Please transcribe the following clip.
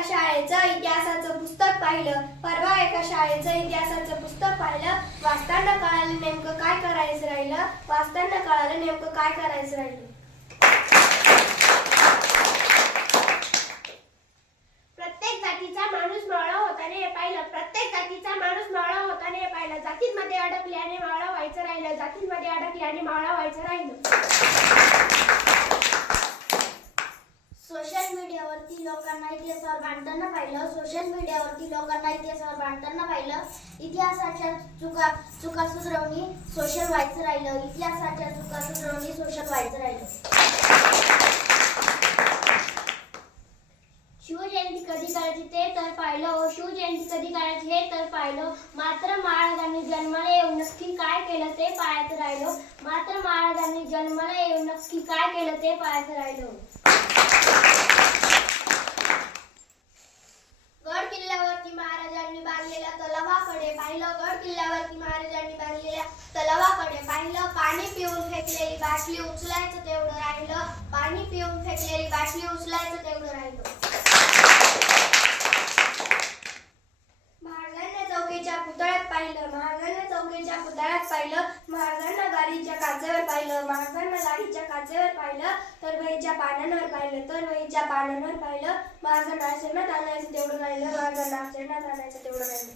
एका शाळेचं इतिहासाचं पुस्तक पाहिलं. परवा एका शाळेचं इतिहासाचं पुस्तक पाहिलं. वाचताना कळालं नेमकं काय करायचं राहिलं. वाचताना कळालं नेमकं काय करायचं राहिलं. प्रत्येक जातीचा माणूस मावळा होताना हे पाहिलं. प्रत्येक जातीचा माणूस मावळा होताना हे पाहिलं. जातींमध्ये अडकल्याने मावळा व्हायचं राहिलं. जातींमध्ये अडकल्याने मावळा व्हायचं राहिलं. सोशल मीडियावरती लोकांना इतिहासावर भांडताना पाहिलं. सोशल मीडियावरती लोकांना इतिहासावर भांडताना पाहिलं. इतिहासाच्या चुका सुधारवणी सोशल व्हायचं राहिलं. इतिहासाच्या चुका सुधारवणी सोशल व्हायचं राहिलं. शिवजयंती कधी करायची ते तर पाहिलं. शिवजयंती कधी करायची हे तर पाहिलं. मात्र महाराजांनी जन्माला येऊन नक्की काय केलं ते पाहायचं राहिलं. मात्र महाराजांनी जन्माला येऊन नक्की काय केलं ते पाहायचं राहिलं. गड किल्ल्यावरती महाराजांनी बांधलेल्या तलावाकडे पाहिलं. गड किल्ल्यावरती महाराजांनी बांधलेल्या तलावाकडे पाहिलं. पाणी पिऊन फेकलेली बाटली उचलायचं तेवढं राहिलं. पाणी पिऊन फेकलेली बाटली उचलायचं तेवढं राहिलं. महाराजांना चौकीच्या पुतळ्यात पाहिलं. महाराजांना चौकीच्या पुतळ्यात पाहिलं. महाराजांना गाडीच्या काचेवर पाहिलं. महाराजांना गाडीच्या काचेवर पाहिलं. तर वहीच्या पानांवर पाहिलं. तर वहीच्या पानांवर पाहिलं. महाराजांना आचरणात आणायचं तेवढं राहिलं. महाराजांना आचरणात आणायचं तेवढं राहिलं.